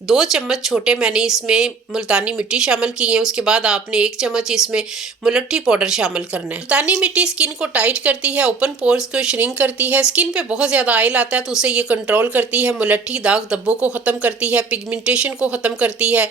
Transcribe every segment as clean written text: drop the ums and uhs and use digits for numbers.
2 चम्मच छोटे मैंने इसमें मुल्तानी मिट्टी शामिल की है। उसके बाद आपने 1 चम्मच इसमें मुलट्ठी पाउडर शामिल करना है। मुल्तानी मिट्टी स्किन को टाइट करती है, ओपन पोर्स को श्रिंक करती है, स्किन पे बहुत ज़्यादा ऑयल आता है तो उसे ये कंट्रोल करती है, मुलट्ठी दाग धब्बों को ख़त्म करती है, पिगमेंटेशन को ख़त्म करती है,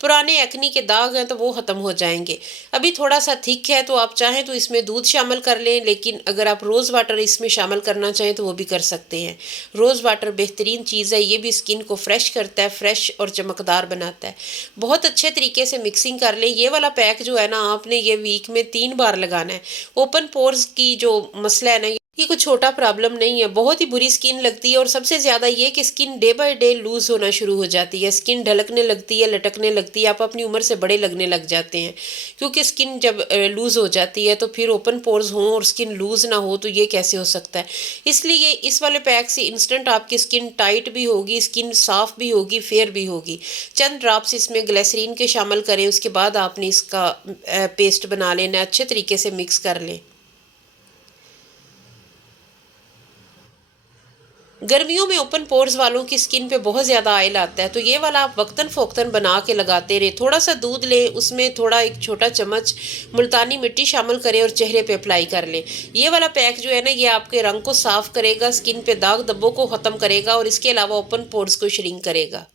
पुराने एक्नी के दाग हैं तो वो ख़त्म हो जाएंगे। अभी थोड़ा सा थिक है तो आप चाहें तो इसमें दूध शामिल कर लें, लेकिन अगर आप रोज़ वाटर इसमें शामिल करना चाहें तो वो भी कर सकते हैं। रोज़ वाटर बेहतरीन चीज़ है, ये भी स्किन को फ्रेश करता है, फ्रेश और चमकदार बनाता है। बहुत अच्छे तरीके से मिक्सिंग कर लें। ये वाला पैक जो है ना, आपने ये वीक में 3 बार लगाना है। ओपन पोर्स की जो मसला है ना, ये कोई छोटा प्रॉब्लम नहीं है, बहुत ही बुरी स्किन लगती है। और सबसे ज़्यादा ये कि skin day by day loose होना शुरू हो जाती है, स्किन ढलकने लगती है, लटकने लगती है, आप अपनी उम्र से बड़े लगने लग जाते हैं। क्योंकि स्किन जब लूज़ हो जाती है तो फिर ओपन पोर्स हों और स्किन लूज़ ना हो तो ये कैसे हो सकता है। इसलिए इस वाले पैक से इंस्टेंट आपकी स्किन टाइट भी होगी, स्किन साफ़ भी होगी, फेयर भी होगी। चंद ड्रॉप्स इसमें ग्लिसरीन के शामिल करें, उसके बाद आपने इसका पेस्ट बना लेना, अच्छे तरीके से मिक्स कर लें। गर्मियों में ओपन पोर्स वालों की स्किन पे बहुत ज़्यादा ऑयल आता है तो ये वाला आप वक्तन फ़ोक्तन बना के लगाते रहे। थोड़ा सा दूध लें, उसमें थोड़ा 1 छोटा चम्मच मुल्तानी मिट्टी शामिल करें और चेहरे पे अप्लाई कर लें। ये वाला पैक जो है ना, ये आपके रंग को साफ़ करेगा, स्किन पे दाग धब्बों को ख़त्म करेगा और इसके अलावा ओपन पोर्स को श्रिंक करेगा।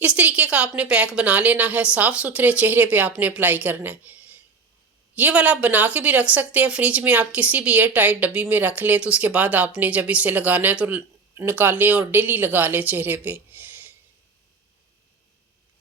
इस तरीके का आपने पैक बना लेना है, साफ़ सुथरे चेहरे पे आपने अप्लाई करना है। ये वाला आप बना के भी रख सकते हैं फ्रिज में, आप किसी भी एयर टाइट डब्बी में रख लें तो उसके बाद आपने जब इसे लगाना है तो निकालें और डेली लगा लें चेहरे पे।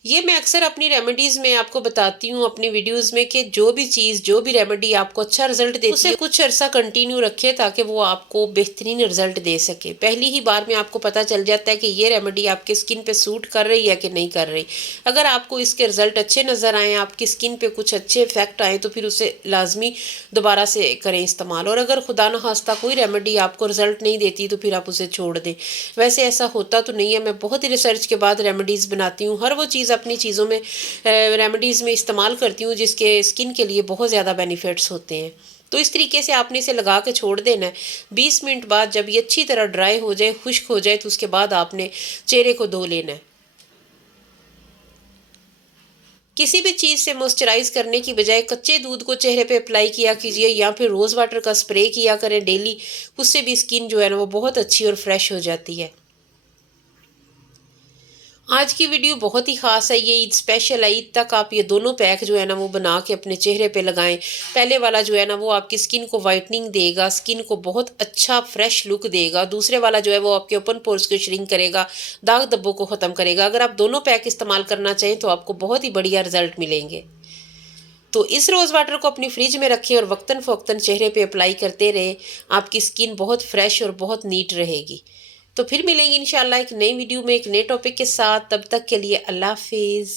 ये मैं अक्सर अपनी रेमेडीज़ में आपको बताती हूँ अपनी वीडियोस में कि जो भी चीज़, जो भी रेमेडी आपको अच्छा रिजल्ट देती है उसे कुछ अरसा कंटिन्यू रखें ताकि वो आपको बेहतरीन रिजल्ट दे सके। पहली ही बार में आपको पता चल जाता है कि ये रेमेडी आपके स्किन पे सूट कर रही है कि नहीं कर रही। अगर आपको इसके रिजल्ट अच्छे नज़र आएँ, आपकी स्किन पे कुछ अच्छे इफेक्ट आए तो फिर उसे लाजमी दोबारा से करें इस्तेमाल। और अगर खुदा न खास्ता कोई रेमेडी आपको रिजल्ट नहीं देती तो फिर आप उसे छोड़ दें। वैसे ऐसा होता तो नहीं है, मैं बहुत ही रिसर्च के बाद रेमेडीज़ बनाती हूँ। हर वो चीज़ अपनी चीज़ों में रेमेडीज़ में इस्तेमाल करती हूँ जिसके स्किन के लिए बहुत ज़्यादा बेनिफिट्स होते हैं। तो इस तरीके से आपने इसे लगा के छोड़ देना है। 20 मिनट बाद जब ये अच्छी तरह ड्राई हो जाए, खुश्क हो जाए तो उसके बाद आपने चेहरे को धो लेना है। किसी भी चीज़ से मॉइस्चराइज करने की बजाय कच्चे दूध को चेहरे पे अप्लाई किया कीजिए या फिर रोज़ वाटर का स्प्रे किया करें डेली। उससे भी स्किन जो है ना वो बहुत अच्छी और फ्रेश हो जाती है। आज की वीडियो बहुत ही ख़ास है, ये ईद स्पेशल है। ईद तक आप ये दोनों पैक जो है ना वो बना के अपने चेहरे पे लगाएं। पहले वाला जो है ना वो आपकी स्किन को वाइटनिंग देगा, स्किन को बहुत अच्छा फ्रेश लुक देगा। दूसरे वाला जो है वो आपके ओपन पोर्स को श्रिंक करेगा, दाग धब्बों को ख़त्म करेगा। अगर आप दोनों पैक इस्तेमाल करना चाहें तो आपको बहुत ही बढ़िया रिजल्ट मिलेंगे। तो इस रोज़ वाटर को अपनी फ्रिज में रखें और वक्तन फ़वक्तन चेहरे पे अप्लाई करते रहें। आपकी स्किन बहुत फ्रेश और बहुत नीट रहेगी। तो फिर मिलेंगे इंशाल्लाह एक नई वीडियो में एक नए टॉपिक के साथ। तब तक के लिए अल्लाह हाफिज़।